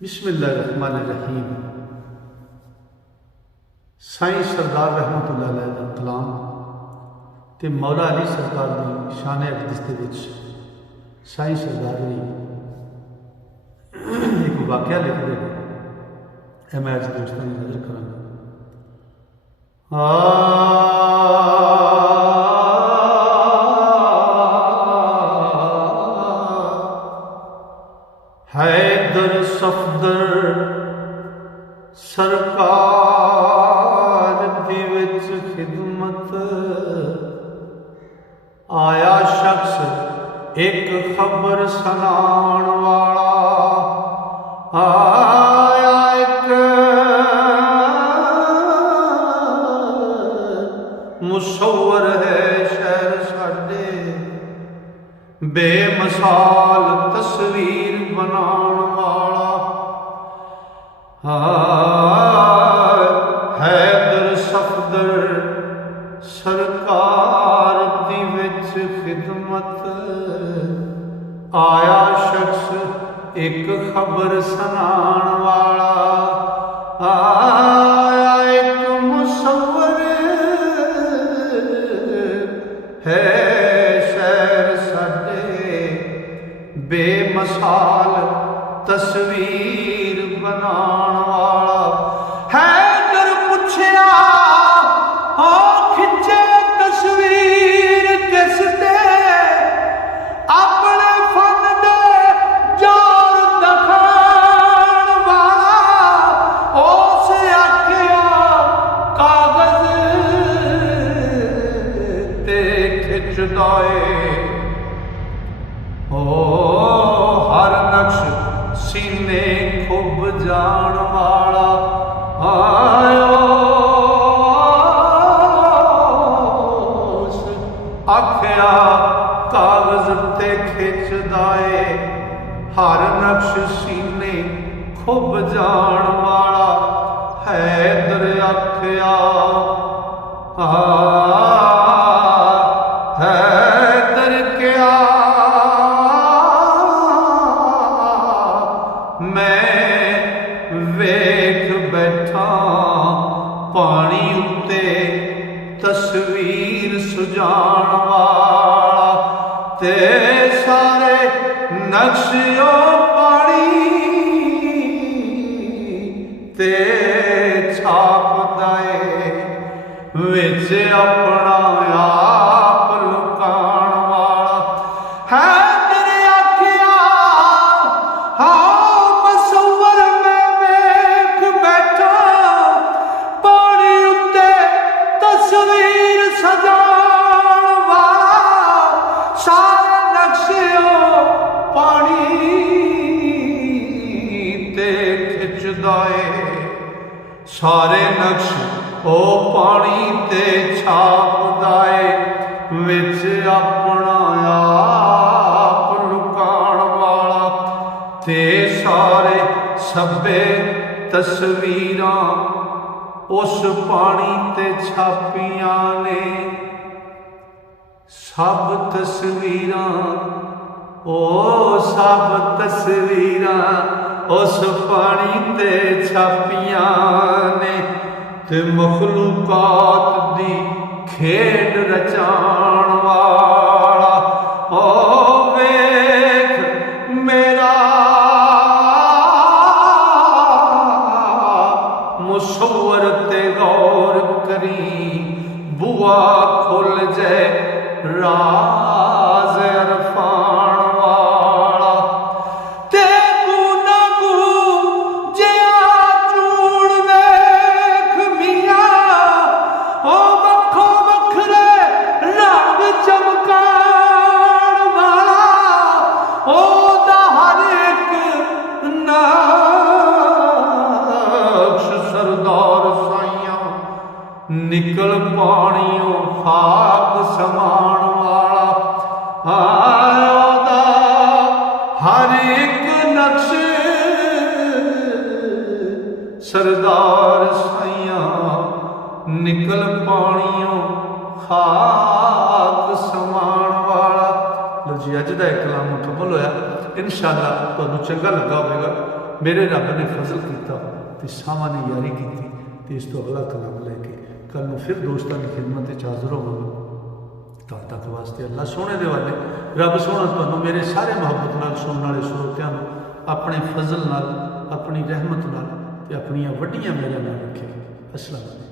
बिस्मिल्लाहिर्रहमानिर्रहीम। साईं सरदार रहमतुल्लाह अलैह दा कलाम ते मौला अली सरकार की शान अक़दस दे विच साईं सरदार ने एक वाक़या लिखते हैं। मैं अज दोस्तों की नज़र करांगा। हैदर सफदर सरकार दी विच खिदमत आया शख्स एक खबर सुनाण वाला। आया एक मुसव्वर है शहर साडे, बेमिसाल तस्वीर बनाण वाला। हैदर सफदर सरकार दी विच खिदमत आया शख्स एक खबर सुनाण वाला। आया एक मुसव्वर है शहर साडे, बेमिसाल तस्वीर बनाण वाला। हैदर पुछया हो खिंचे तस्वीर किस ते, अपने फन दे जोर दिखाण वाला। उस आखिया कागज ते खिंचदा ओ हर नक्श सीने खुब जान वाला। आयो आखिया कागज ते खिंचदा ए, हर नक्श सीने खुब जान वाला। हैदर आखिया हैदर क्या मैं वेख बैठा पानी उत्ते तस्वीर सुजान वाला। ते सारे नक्शियो पानी ते छापदा ए, विच अपना आप लुकाण वाला। हैदर आखिया हाँ मुसव्वर मैं वेख बैठा पानी उत्ते तस्वीर सजाण वाला। सारे नक्शिओ पानी ते खिंचदा ए, सारे नक्श ओ पानी ते छापदा ए, विच अपना आप लुकाण वाला। ते सारे सभे तस्वीरां उस पानी ते छापियां ने। सब तस्वीरां ओ सब तस्वीरां उस पानी ते छापियां ने। ते मखलूकात दी खेड रचाण वाला। ओ वेख मेरा मुसव्वर ते गौर करी, बुआ खुल जाए राज अरफान वाला। ते गुना गु जिया चूड़ वेख मियां, ओ वखो वखरे रंग चमकाण वाला। ओ दा हर एक नक्श सरदार साइयां निकल पानियों खाक समान वाला। आदा हर एक नक्श सरदार साइयां निकल पानियों खाक समान वाला। लो जी अज का कलाम मुकम्मल होया। इंशाअल्लाह तुहानू चंगा लगा होगा। मेरे रब ने फजल किया तो सावां ने यारी की। तो इस तो अगला कलाम लैके कल में फिर दोस्तों की खिदमत हाजिर होवांगा। तब तक वास्ते अल्लाह सोने दे वाले रब सोना तुहानू मेरे सारे मुहब्बत नाल सुनने वाले श्रोतियां अपने फजल नाल, अपनी रहमत नाल ते अपनियां वड्डियां मेहरां नाल रखे। अस्सलाम।